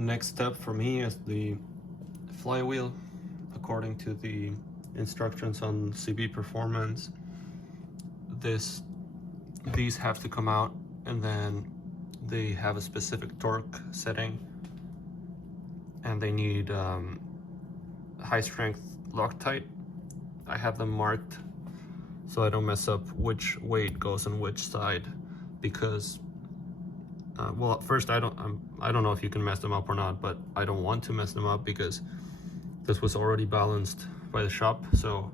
Next step for me is the flywheel. According to the instructions on CB Performance, these have to come out, and then they have a specific torque setting, and they need high strength Loctite. I have them marked so I don't mess up which weight goes on which side, because well, first I don't know if you can mess them up or not, but I don't want to mess them up because this was already balanced by the shop, so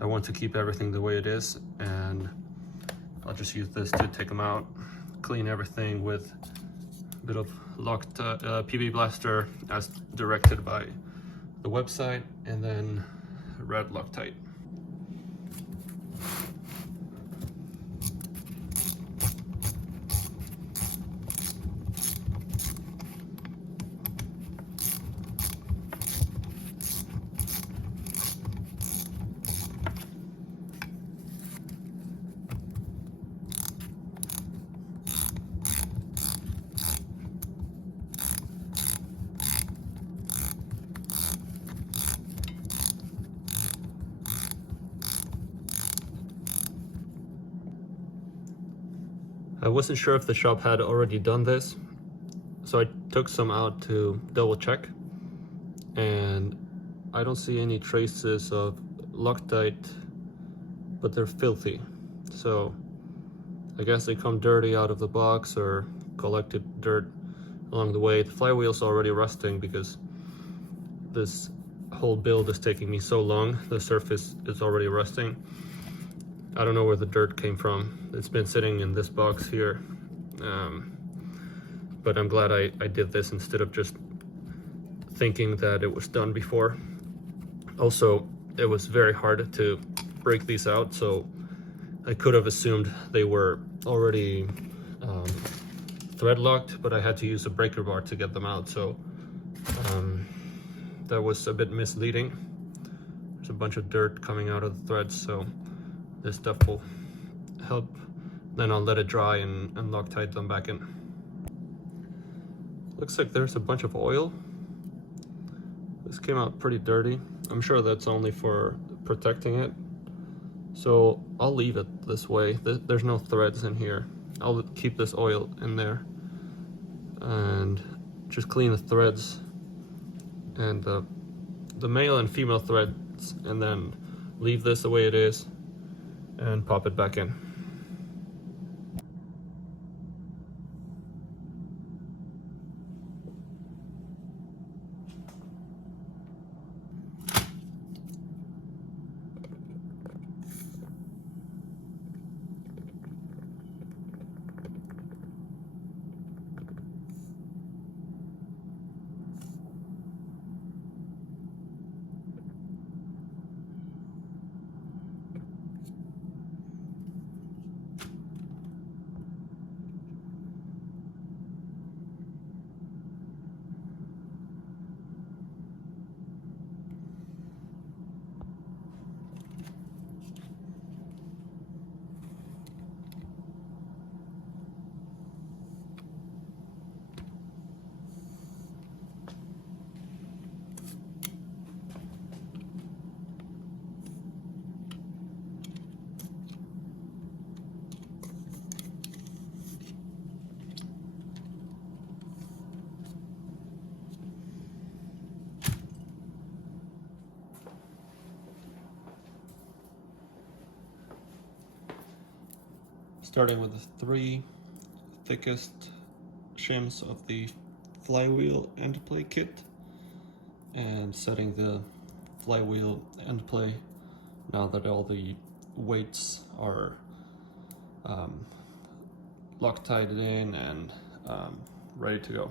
I want to keep everything the way it is, and I'll just use this to take them out, clean everything with a bit of locked PB Blaster as directed by the website, and then red Loctite. I wasn't sure if the shop had already done this, so I took some out to double check, and I don't see any traces of Loctite, but they're filthy. So I guess they come dirty out of the box or collected dirt along the way. The flywheel's already rusting because this whole build is taking me so long. The surface is already rusting. I don't know where the dirt came from. It's been sitting in this box here, but I'm glad I did this instead of just thinking that it was done before. Also, it was very hard to break these out, so I could have assumed they were already thread locked, but I had to use a breaker bar to get them out, so that was a bit misleading. There's a bunch of dirt coming out of the threads, so this stuff will help. Then I'll let it dry and Loctite them back in. Looks like there's a bunch of oil. This came out pretty dirty. I'm sure that's only for protecting it, so I'll leave it this way. There's no threads in here. I'll keep this oil in there and just clean the threads and the male and female threads, and then leave this the way it is and pop it back in. Starting with the 3 thickest shims of the flywheel end play kit, and setting the flywheel end play now that all the weights are Loctited in and ready to go.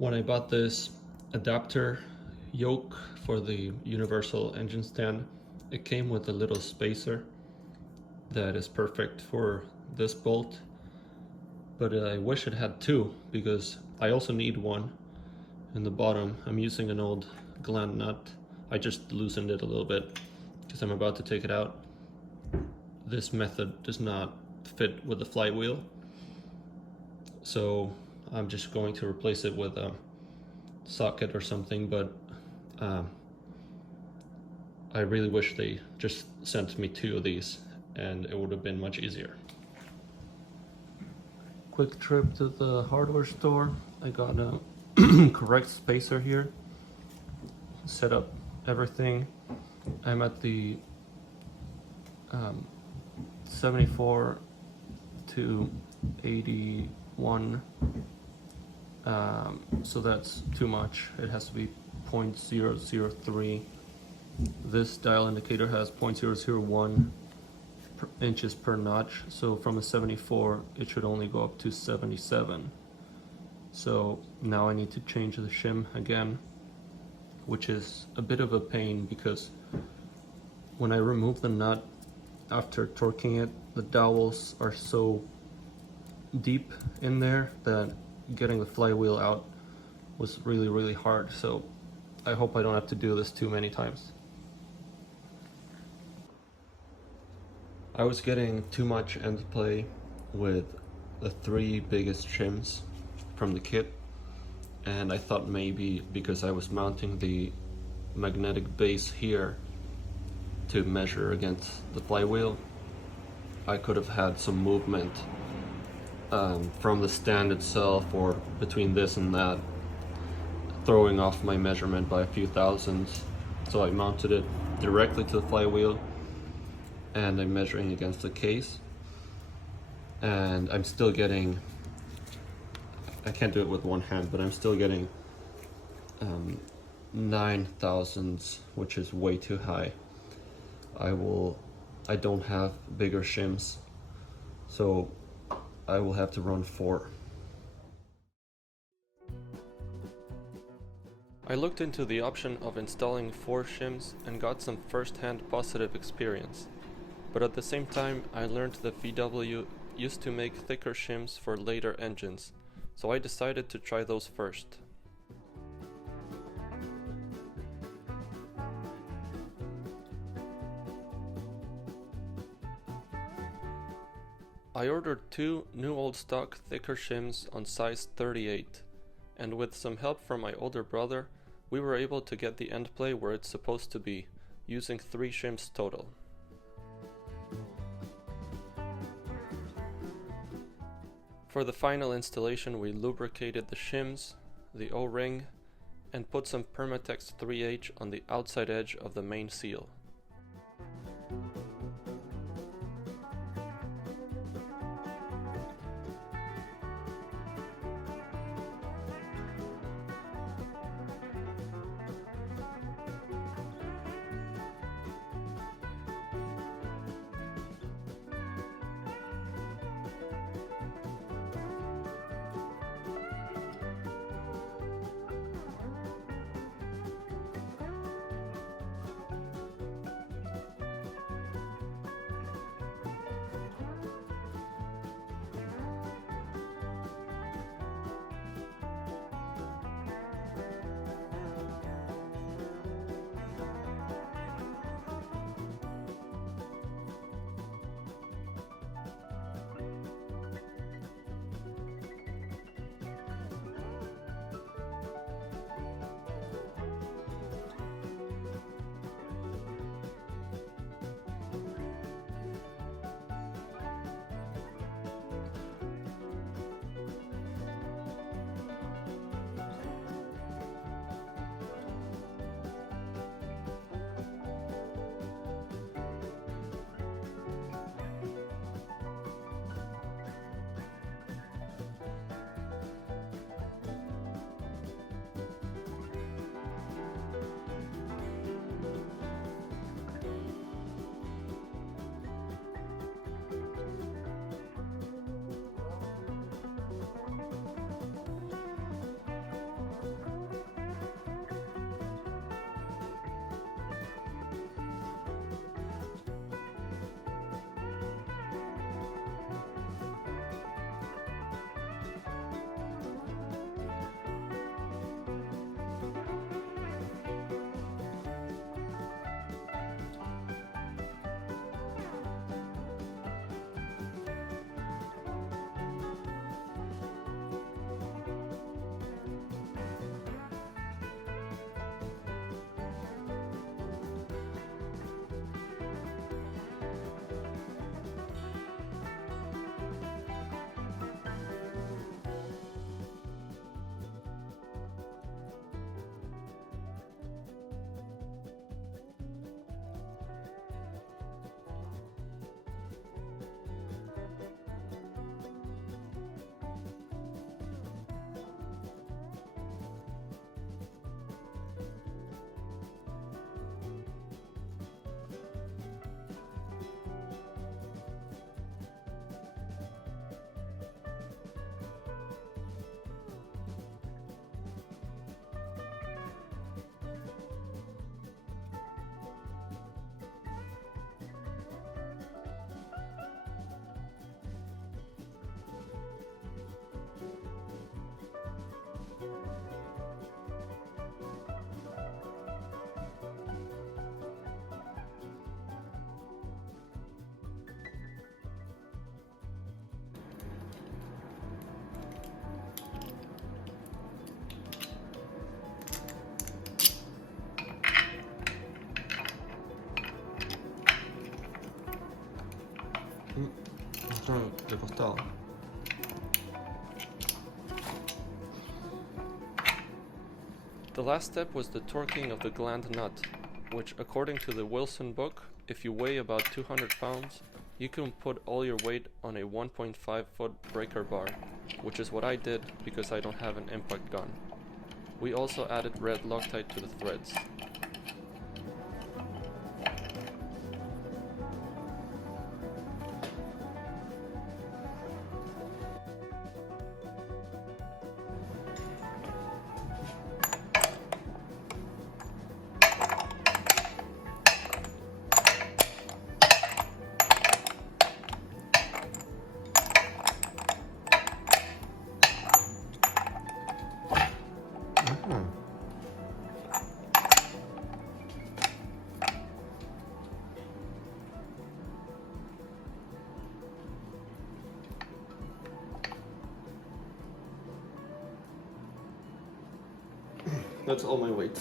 When I bought this adapter yoke for the universal engine stand, it came with a little spacer that is perfect for this bolt, but I wish it had two because I also need one in the bottom. I'm using an old gland nut. I just loosened it a little bit because I'm about to take it out. This method does not fit with the flywheel, so I'm just going to replace it with a socket or something, but I really wish they just sent me two of these and it would have been much easier. Quick trip to the hardware store. I got a correct spacer here, set up everything. I'm at the 74 to 81, so that's too much. It has to be 0.003. This dial indicator has 0.001 inches per notch, so from a 74 it should only go up to 77. So now I need to change the shim again, which is a bit of a pain because when I remove the nut after torquing it, the dowels are so deep in there that getting the flywheel out was really hard. So I hope I don't have to do this too many times. I was getting too much end play with the three biggest shims from the kit, and I thought maybe because I was mounting the magnetic base here to measure against the flywheel, I could have had some movement from the stand itself or between this and that, throwing off my measurement by a few thousandths. So I mounted it directly to the flywheel and I'm measuring against the case, and I'm still getting, I can't do it with one hand, but I'm still getting 9 thousandths, which is way too high. I don't have bigger shims, so I will have to run 4. I looked into the option of installing 4 shims and got some first-hand positive experience. But at the same time, I learned that VW used to make thicker shims for later engines, so I decided to try those first. I ordered 2 new old stock thicker shims on size 38, and with some help from my older brother, we were able to get the end play where it's supposed to be, using 3 shims total. For the final installation, we lubricated the shims, the O-ring, and put some Permatex 3H on the outside edge of the main seal. The last step was the torquing of the gland nut, which according to the Wilson book, if you weigh about 200 pounds, you can put all your weight on a 1.5 foot breaker bar, which is what I did because I don't have an impact gun. We also added red Loctite to the threads. That's all my weight.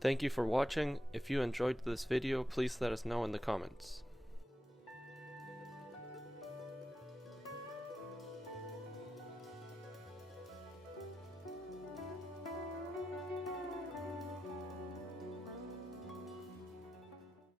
Thank you for watching. If you enjoyed this video, please let us know in the comments.